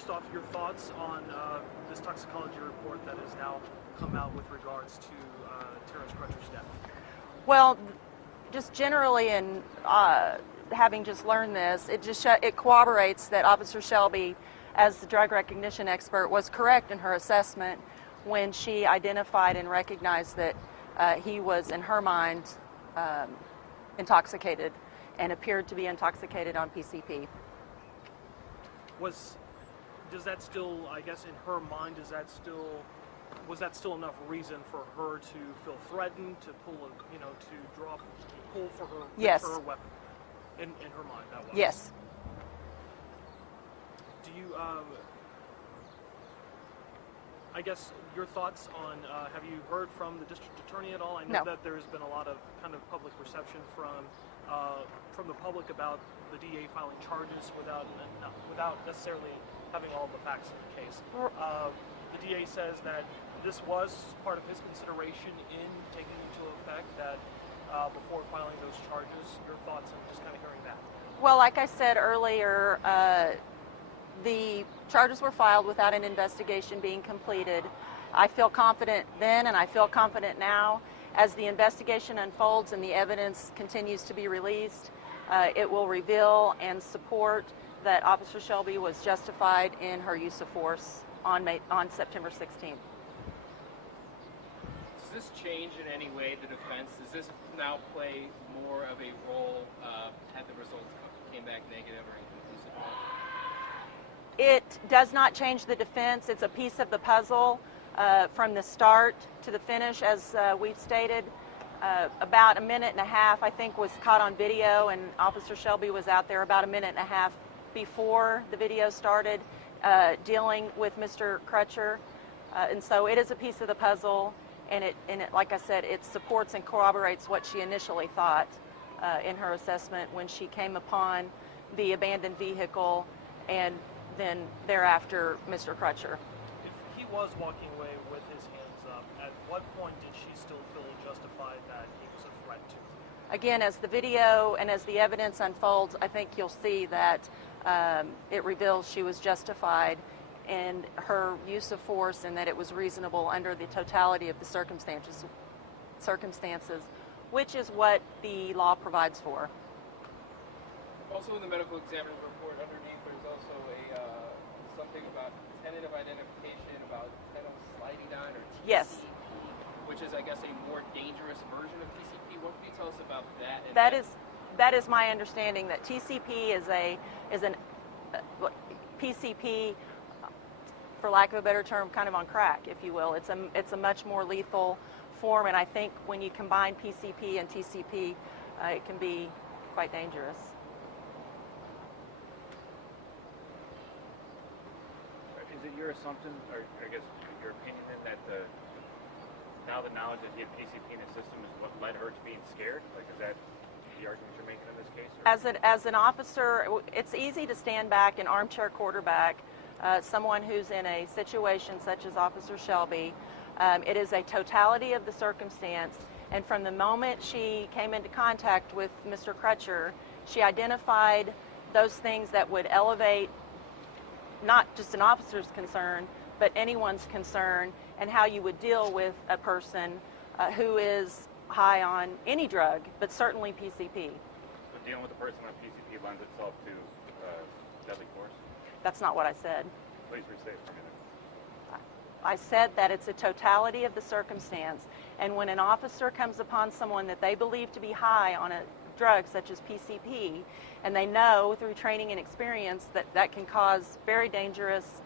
first off, your thoughts on this toxicology report that has now come out with regards to Terence Crutcher's death? Well, just generally, in having just learned this, it corroborates that Officer Shelby, as the drug recognition expert, was correct in her assessment when she identified and recognized that he was, in her mind, intoxicated and appeared to be intoxicated on PCP. Does that still, I guess, in her mind, was that still enough reason for her to feel threatened, to pull for her, yes, for her weapon? In her mind, that was. Yes. Do you, I guess, your thoughts on, have you heard from the district attorney at all? I know that there's been a lot of kind of public reception from the public about the DA filing charges without necessarily having all the facts in the case. The DA says that this was part of his consideration in taking into effect that before filing those charges. Your thoughts on just kind of hearing that? Well, like I said earlier, the charges were filed without an investigation being completed. I feel confident then, and I feel confident now. As the investigation unfolds and the evidence continues to be released, it will reveal and support that Officer Shelby was justified in her use of force on September 16th. Does this change in any way the defense? Does this now play more of a role had the results came back negative or inconclusive? It does not change the defense. It's a piece of the puzzle from the start to the finish, as we've stated. About a minute and a half, I think, was caught on video, and Officer Shelby was out there about a minute and a half before the video started dealing with Mr. Crutcher. And so it is a piece of the puzzle, and it, like I said, it supports and corroborates what she initially thought in her assessment when she came upon the abandoned vehicle and then thereafter Mr. Crutcher. If he was walking away with his hands up, at what point did she still feel justified that he was a threat to her? Again, as the video and as the evidence unfolds, I think you'll see that it reveals she was justified in her use of force and that it was reasonable under the totality of the circumstances, which is what the law provides for. Also in the medical examiner report underneath there's also something about tentative identification about toxicology or TCP, yes, which is, I guess, a more dangerous version of TCP. What can you tell us about that? That is my understanding, that TCP is an PCP, for lack of a better term, kind of on crack, if you will. It's a much more lethal form, and I think when you combine PCP and TCP, it can be quite dangerous. Is it your assumption, or I guess your opinion, then, that now the knowledge that he had PCP in his system is what led her to being scared? Like, is that the argument you're making in this case? As an officer, it's easy to stand back and armchair quarterback someone who's in a situation such as Officer Shelby. It is a totality of the circumstance, and from the moment she came into contact with Mr. Crutcher, she identified those things that would elevate not just an officer's concern, but anyone's concern, and how you would deal with a person who is high on any drug, but certainly PCP. But dealing with a person on PCP lends itself to deadly force? That's not what I said. Please restate for a minute. I said that it's a totality of the circumstance, and when an officer comes upon someone that they believe to be high on a drug such as PCP, and they know through training and experience that that can cause very dangerous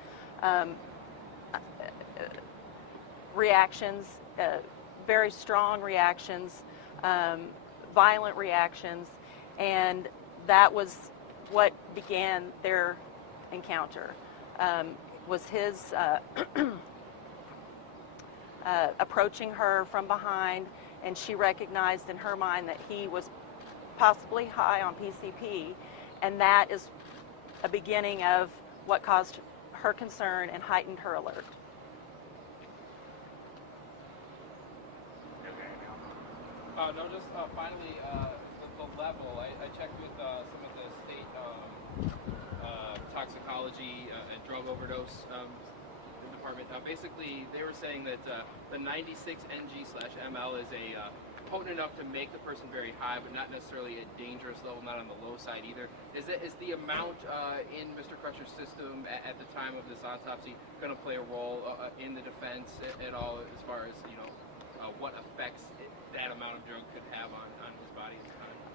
reactions, very strong reactions, violent reactions, and that was what began their encounter, was his approaching her from behind, and she recognized in her mind that he was possibly high on PCP, and that is a beginning of what caused her concern and heightened her alert. No, just finally, the level. I checked with some of the state toxicology and drug overdose department. Basically, they were saying that the 96 ng/ml is a potent enough to make the person very high, but not necessarily a dangerous level, not on the low side either. Is the amount in Mr. Crutcher's system at the time of this autopsy going to play a role in the defense at all, as far as what effects that amount of drug could have on his body?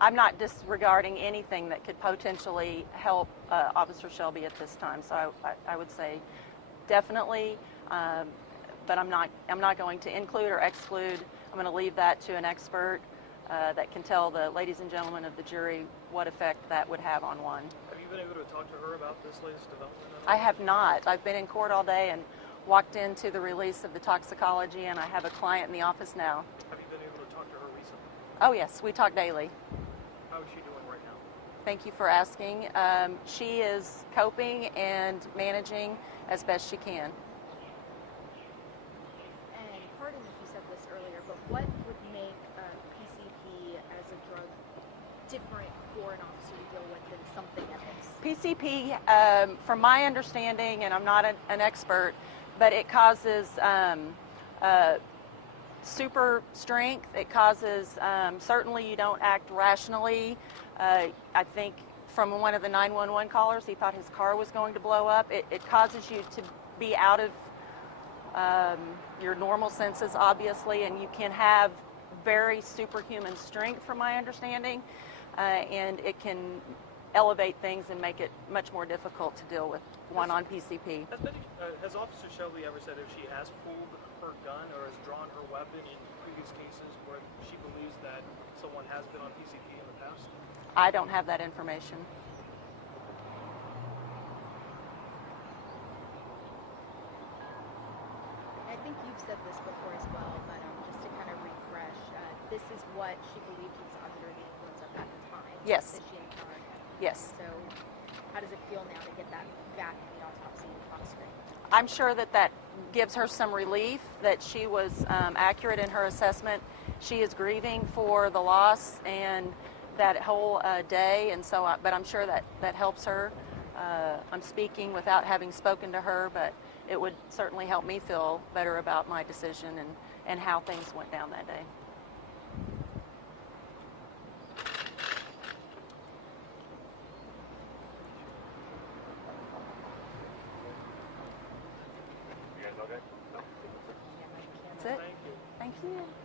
I'm not disregarding anything that could potentially help Officer Shelby at this time. So I would say definitely, but I'm not going to include or exclude. I'm going to leave that to an expert that can tell the ladies and gentlemen of the jury what effect that would have on one. Have you been able to talk to her about this latest development? I have not. I've been in court all day and walked into the release of the toxicology, and I have a client in the office now. Have you been able to talk to her recently? Oh yes, we talk daily. How is she doing right now? Thank you for asking. She is coping and managing as best she can. And pardon if you said this earlier, but what would make PCP as a drug different for an officer to deal with than something else? PCP, from my understanding, and I'm not an expert, but it causes super strength. It causes, certainly you don't act rationally. I think from one of the 911 callers, he thought his car was going to blow up. It causes you to be out of your normal senses, obviously, and you can have very superhuman strength, from my understanding, and it can elevate things and make it much more difficult to deal with one on PCP. Has Officer Shelby ever said if she has pulled her gun or has drawn her weapon in previous cases where she believes that someone has been on PCP in the past? I don't have that information. I think you've said this before as well, but just to kind of refresh, this is what she believed he was under the influence of at the time. Yes. That she encountered. Yes. So how does it feel now to get that back in the autopsy on screen? I'm sure that gives her some relief that she was accurate in her assessment. She is grieving for the loss and that whole day, and so. But I'm sure that helps her. I'm speaking without having spoken to her, but it would certainly help me feel better about my decision and how things went down that day. You guys okay? That's it. Thank you. Thank you.